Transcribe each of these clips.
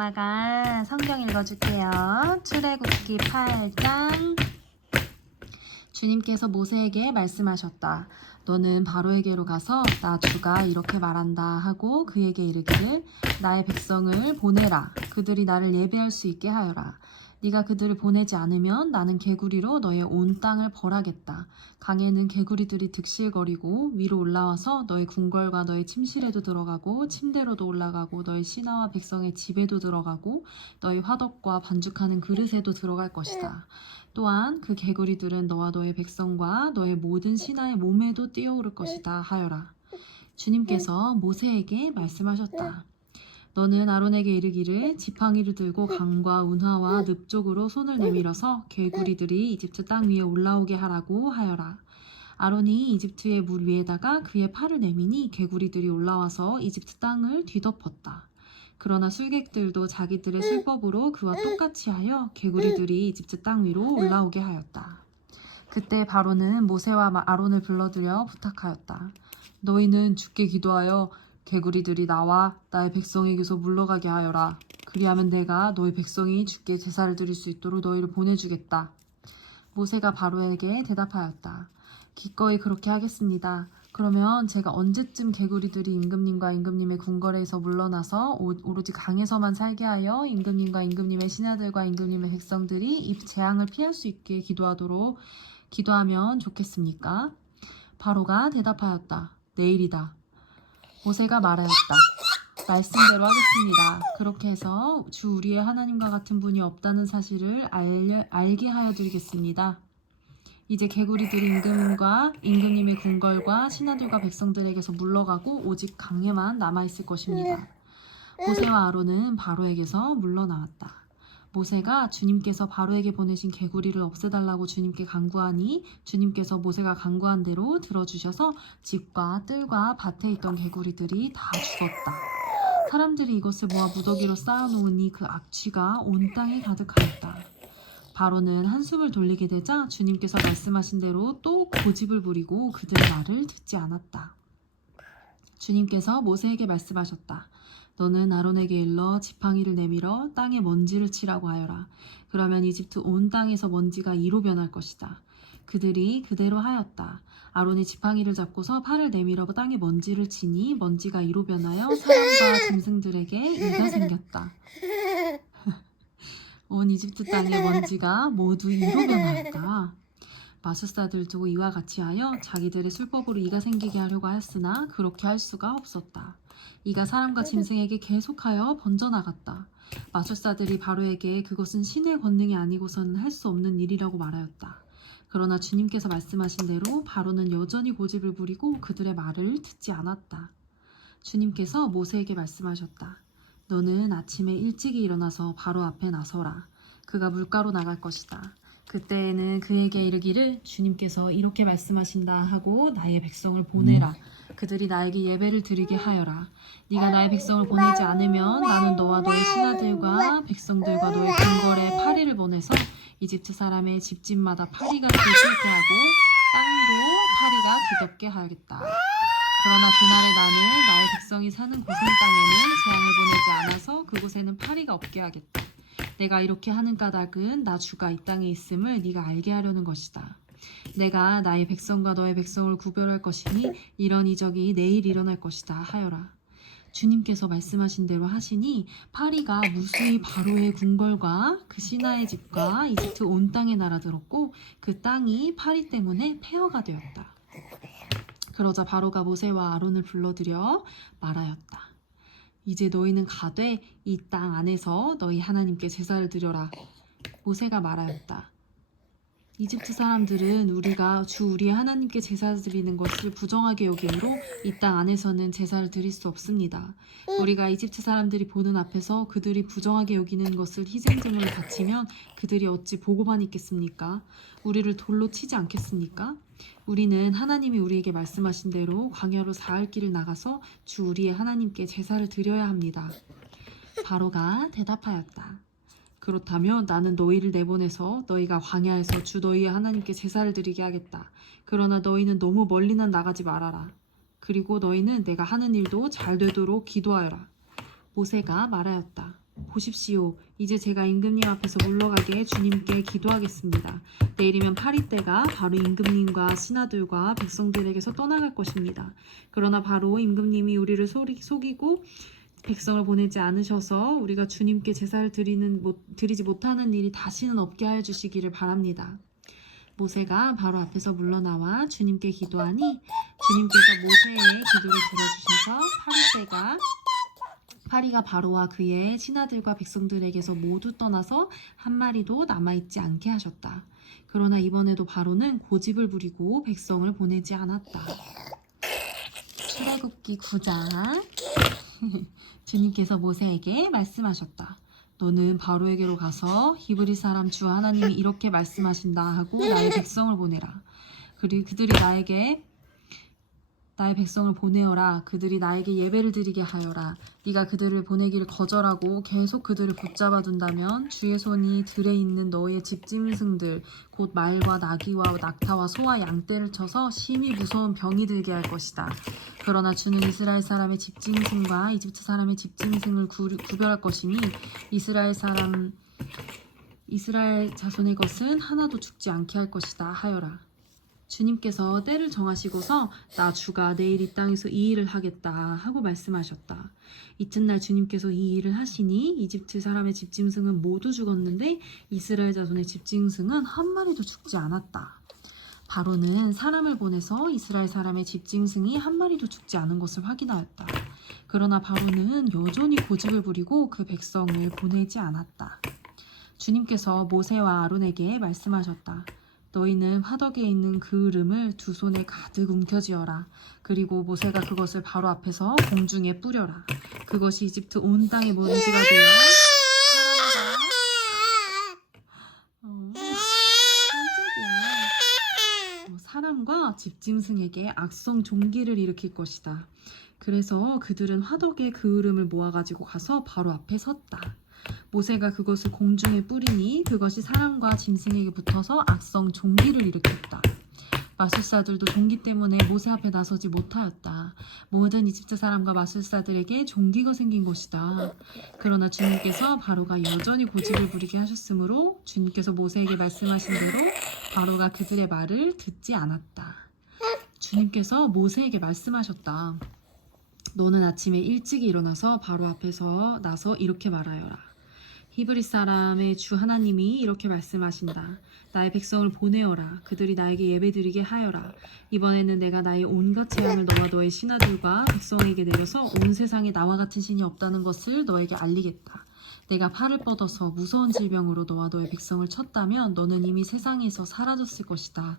엄마가 성경 읽어줄게요. 출애굽기 8장. 주님께서 모세에게 말씀하셨다. 너는 바로에게로 가서 나 주가 이렇게 말한다 하고 그에게 이르기를 나의 백성을 보내라. 그들이 나를 예배할 수 있게 하여라. 네가 그들을 보내지 않으면 나는 개구리로 너의 온 땅을 벌하겠다. 강에는 개구리들이 득실거리고 위로 올라와서 너의 궁궐과 너의 침실에도 들어가고 침대로도 올라가고 너의 신하와 백성의 집에도 들어가고 너희 화덕과 반죽하는 그릇에도 들어갈 것이다. 또한 그 개구리들은 너와 너의 백성과 너의 모든 신하의 몸에도 뛰어오를 것이다 하여라. 주님께서 모세에게 말씀하셨다. 너는 아론에게 이르기를 지팡이를 들고 강과 운하와 늪 쪽으로 손을 내밀어서 개구리들이 이집트 땅 위에 올라오게 하라고 하여라. 아론이 이집트의 물 위에다가 그의 팔을 내미니 개구리들이 올라와서 이집트 땅을 뒤덮었다. 그러나 술객들도 자기들의 술법으로 그와 똑같이 하여 개구리들이 이집트 땅 위로 올라오게 하였다. 그때 바로는 모세와 아론을 불러들여 부탁하였다. 너희는 주께 기도하여 개구리들이 나와 나의 백성에게서 물러가게 하여라. 그리하면 내가 너희 백성이 주께 제사를 드릴 수 있도록 너희를 보내주겠다. 모세가 바로에게 대답하였다. 기꺼이 그렇게 하겠습니다. 그러면 제가 언제쯤 개구리들이 임금님과 임금님의 궁궐에서 물러나서 오로지 강에서만 살게 하여 임금님과 임금님의 신하들과 임금님의 백성들이 이 재앙을 피할 수 있게 기도하면 좋겠습니까? 바로가 대답하였다. 내일이다. 모세가 말하였다. 말씀대로 하겠습니다. 그렇게 해서 주 우리의 하나님과 같은 분이 없다는 사실을 알게 하여 드리겠습니다. 이제 개구리들이 임금과 임금님의 궁궐과 신하들과 백성들에게서 물러가고 오직 강에만 남아있을 것입니다. 모세와 아론은 바로에게서 물러나왔다. 모세가 주님께서 바로에게 보내신 개구리를 없애달라고 주님께 간구하니 주님께서 모세가 간구한 대로 들어주셔서 집과 뜰과 밭에 있던 개구리들이 다 죽었다. 사람들이 이것을 모아 무더기로 쌓아놓으니 그 악취가 온 땅에 가득하였다. 바로는 한숨을 돌리게 되자 주님께서 말씀하신 대로 또 고집을 부리고 그들의 말을 듣지 않았다. 주님께서 모세에게 말씀하셨다. 너는 아론에게 일러 지팡이를 내밀어 땅에 먼지를 치라고 하여라. 그러면 이집트 온 땅에서 먼지가 이로 변할 것이다. 그들이 그대로 하였다. 아론이 지팡이를 잡고서 팔을 내밀어 땅에 먼지를 치니 먼지가 이로 변하여 사람과 짐승들에게 이가 생겼다. 온 이집트 땅의 먼지가 모두 이로 변하였다. 마술사들도 이와 같이 하여 자기들의 술법으로 이가 생기게 하려고 하였으나 그렇게 할 수가 없었다. 이가 사람과 짐승에게 계속하여 번져나갔다. 마술사들이 바로에게 그것은 신의 권능이 아니고서는 할 수 없는 일이라고 말하였다. 그러나 주님께서 말씀하신 대로 바로는 여전히 고집을 부리고 그들의 말을 듣지 않았다. 주님께서 모세에게 말씀하셨다. 너는 아침에 일찍이 일어나서 바로 앞에 나서라. 그가 물가로 나갈 것이다. 그때에는 그에게 이르기를 주님께서 이렇게 말씀하신다 하고 나의 백성을 보내라. 그들이 나에게 예배를 드리게 하여라. 네가 나의 백성을 보내지 않으면 나는 너와 너의 신하들과 백성들과 너의 궁궐에 파리를 보내서 이집트 사람의 집집마다 파리가 들끓게 하고 땅도 파리가 뒤덮게 하겠다. 그러나 그날에 나는 나의 백성이 사는 고센 땅에는 재앙을 보내지 않아서 그곳에는 파리가 없게 하겠다. 내가 이렇게 하는 까닭은 나 주가 이 땅에 있음을 네가 알게 하려는 것이다. 내가 나의 백성과 너의 백성을 구별할 것이니 이런 이적이 내일 일어날 것이다 하여라. 주님께서 말씀하신 대로 하시니 파리가 무수히 바로의 궁궐과 그 신하의 집과 이집트 온 땅에 날아들었고 그 땅이 파리 때문에 폐허가 되었다. 그러자 바로가 모세와 아론을 불러들여 말하였다. 이제 너희는 가되 이 땅 안에서 너희 하나님께 제사를 드려라. 모세가 말하였다. 이집트 사람들은 우리가 주 우리의 하나님께 제사 드리는 것을 부정하게 여기므로 이 땅 안에서는 제사를 드릴 수 없습니다. 우리가 이집트 사람들이 보는 앞에서 그들이 부정하게 여기는 것을 희생제물로 바치면 그들이 어찌 보고만 있겠습니까? 우리를 돌로 치지 않겠습니까? 우리는 하나님이 우리에게 말씀하신 대로 광야로 사흘 길을 나가서 주 우리의 하나님께 제사를 드려야 합니다. 바로가 대답하였다. 그렇다면 나는 너희를 내보내서 너희가 광야에서 주 너희의 하나님께 제사를 드리게 하겠다. 그러나 너희는 너무 멀리는 나가지 말아라. 그리고 너희는 내가 하는 일도 잘 되도록 기도하여라. 모세가 말하였다. 보십시오. 이제 제가 임금님 앞에서 물러가게 주님께 기도하겠습니다. 내일이면 파리 때가 바로 임금님과 신하들과 백성들에게서 떠나갈 것입니다. 그러나 바로 임금님이 우리를 속이고 백성을 보내지 않으셔서 우리가 주님께 제사를 드리지 못하는 일이 다시는 없게 하여 주시기를 바랍니다. 모세가 바로 앞에서 물러나와 주님께 기도하니 주님께서 모세의 기도를 들어주셔서 파리가 바로와 그의 신하들과 백성들에게서 모두 떠나서 한 마리도 남아있지 않게 하셨다. 그러나 이번에도 바로는 고집을 부리고 백성을 보내지 않았다. 출애굽기 9장 주님께서 모세에게 말씀하셨다. 너는 바로에게로 가서 히브리 사람 주 하나님이 이렇게 말씀하신다 하고 나의 백성을 보내라. 그리고 그들이 나의 백성을 보내어라. 그들이 나에게 예배를 드리게 하여라. 네가 그들을 보내기를 거절하고 계속 그들을 붙잡아 둔다면 주의 손이 들에 있는 너의 집짐승들 곧 말과 나귀와 낙타와 소와 양떼를 쳐서 심히 무서운 병이 들게 할 것이다. 그러나 주는 이스라엘 사람의 집짐승과 이집트 사람의 집짐승을 구별할 것이니 이스라엘 자손의 것은 하나도 죽지 않게 할 것이다 하여라. 주님께서 때를 정하시고서 나 주가 내일 이 땅에서 이 일을 하겠다 하고 말씀하셨다. 이튿날 주님께서 이 일을 하시니 이집트 사람의 집짐승은 모두 죽었는데 이스라엘 자손의 집짐승은 한 마리도 죽지 않았다. 바로는 사람을 보내서 이스라엘 사람의 집짐승이 한 마리도 죽지 않은 것을 확인하였다. 그러나 바로는 여전히 고집을 부리고 그 백성을 보내지 않았다. 주님께서 모세와 아론에게 말씀하셨다. 너희는 화덕에 있는 그 으름을 두 손에 가득 움켜쥐어라. 그리고 모세가 그것을 바로 앞에서 공중에 뿌려라. 그것이 이집트 온 땅의 먼지가 되어 사람과 집짐승에게 악성 종기를 일으킬 것이다. 그래서 그들은 화덕에 그 으름을 모아가지고 가서 바로 앞에 섰다. 모세가 그것을 공중에 뿌리니 그것이 사람과 짐승에게 붙어서 악성 종기를 일으켰다. 마술사들도 종기 때문에 모세 앞에 나서지 못하였다. 모든 이집트 사람과 마술사들에게 종기가 생긴 것이다. 그러나 주님께서 바로가 여전히 고집을 부리게 하셨으므로 주님께서 모세에게 말씀하신 대로 바로가 그들의 말을 듣지 않았다. 주님께서 모세에게 말씀하셨다. 너는 아침에 일찍 일어나서 바로 앞에서 나서 이렇게 말하여라. 히브리 사람의 주 하나님이 이렇게 말씀하신다. 나의 백성을 보내어라. 그들이 나에게 예배드리게 하여라. 이번에는 내가 나의 온갖 재앙을 너와 너의 신하들과 백성에게 내려서 온 세상에 나와 같은 신이 없다는 것을 너에게 알리겠다. 내가 팔을 뻗어서 무서운 질병으로 너와 너의 백성을 쳤다면 너는 이미 세상에서 사라졌을 것이다.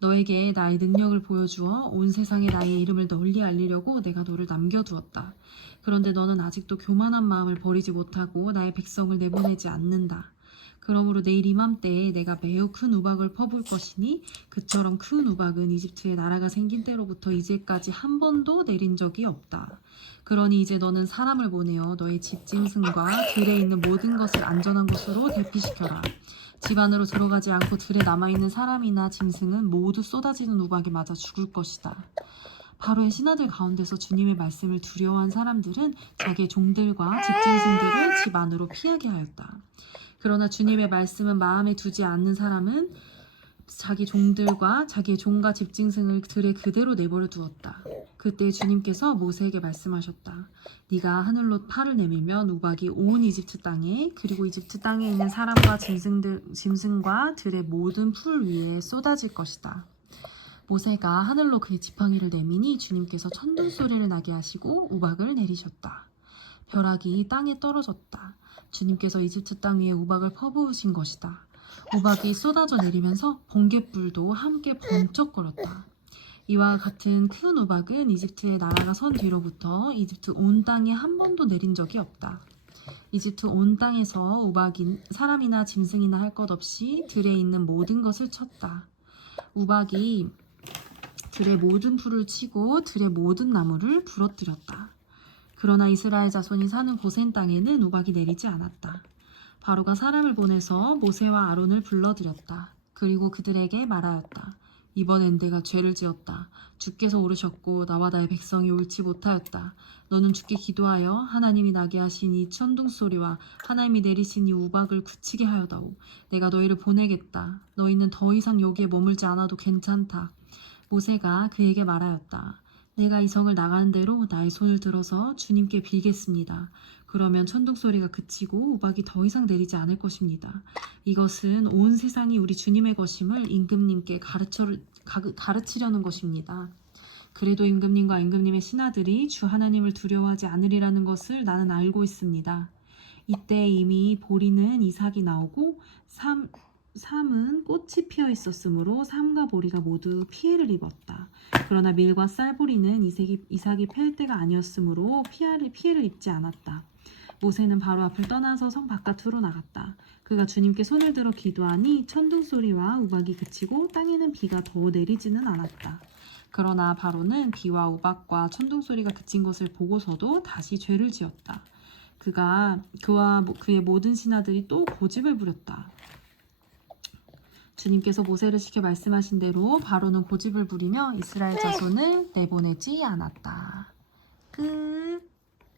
너에게 나의 능력을 보여주어 온 세상에 나의 이름을 널리 알리려고 내가 너를 남겨두었다. 그런데 너는 아직도 교만한 마음을 버리지 못하고 나의 백성을 내보내지 않는다. 그러므로 내일 이맘때에 내가 매우 큰 우박을 퍼부을 것이니 그처럼 큰 우박은 이집트의 나라가 생긴 때로부터 이제까지 한 번도 내린 적이 없다. 그러니 이제 너는 사람을 보내어 너의 집짐승과 들에 있는 모든 것을 안전한 곳으로 대피시켜라. 집 안으로 들어가지 않고 들에 남아있는 사람이나 짐승은 모두 쏟아지는 우박에 맞아 죽을 것이다. 바로의 신하들 가운데서 주님의 말씀을 두려워한 사람들은 자기의 종들과 집짐승들을 집 안으로 피하게 하였다. 그러나 주님의 말씀은 마음에 두지 않는 사람은 자기 종들과 자기의 종과 집짐승을 들에 그대로 내버려 두었다. 그때 주님께서 모세에게 말씀하셨다. 네가 하늘로 팔을 내밀면 우박이 온 이집트 땅에 그리고 이집트 땅에 있는 사람과 짐승과 들의 모든 풀 위에 쏟아질 것이다. 모세가 하늘로 그의 지팡이를 내미니 주님께서 천둥 소리를 나게 하시고 우박을 내리셨다. 벼락이 땅에 떨어졌다. 주님께서 이집트 땅 위에 우박을 퍼부으신 것이다. 우박이 쏟아져 내리면서 번갯불도 함께 번쩍거렸다. 이와 같은 큰 우박은 이집트의 나라가 선 뒤로부터 이집트 온 땅에 한 번도 내린 적이 없다. 이집트 온 땅에서 우박이 사람이나 짐승이나 할 것 없이 들에 있는 모든 것을 쳤다. 우박이 들의 모든 풀을 치고 들의 모든 나무를 부러뜨렸다. 그러나 이스라엘 자손이 사는 고센 땅에는 우박이 내리지 않았다. 바로가 사람을 보내서 모세와 아론을 불러들였다. 그리고 그들에게 말하였다. 이번엔 내가 죄를 지었다. 주께서 오르셨고 나와 나의 백성이 옳지 못하였다. 너는 주께 기도하여 하나님이 나게 하신 이 천둥 소리와 하나님이 내리신 이 우박을 그치게 하여다오. 내가 너희를 보내겠다. 너희는 더 이상 여기에 머물지 않아도 괜찮다. 모세가 그에게 말하였다. 내가 이 성을 나가는 대로 나의 손을 들어서 주님께 빌겠습니다. 그러면 천둥 소리가 그치고 우박이 더 이상 내리지 않을 것입니다. 이것은 온 세상이 우리 주님의 것임을 임금님께 가르치려는 것입니다. 그래도 임금님과 임금님의 신하들이 주 하나님을 두려워하지 않으리라는 것을 나는 알고 있습니다. 이때 이미 보리는 이삭이 나오고 삼은 꽃이 피어 있었으므로 삼과 보리가 모두 피해를 입었다. 그러나 밀과 쌀보리는 이삭이 팰 때가 아니었으므로 피해를 입지 않았다. 모세는 바로 앞을 떠나서 성 바깥으로 나갔다. 그가 주님께 손을 들어 기도하니 천둥 소리와 우박이 그치고 땅에는 비가 더 내리지는 않았다. 그러나 바로는 비와 우박과 천둥 소리가 그친 것을 보고서도 다시 죄를 지었다. 그와 그의 모든 신하들이 또 고집을 부렸다. 주님께서 모세를 시켜 말씀하신 대로 바로는 고집을 부리며 이스라엘 자손을 내보내지 않았다. 끝.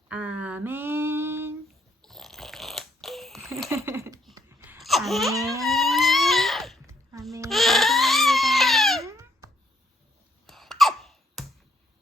아멘. 아멘.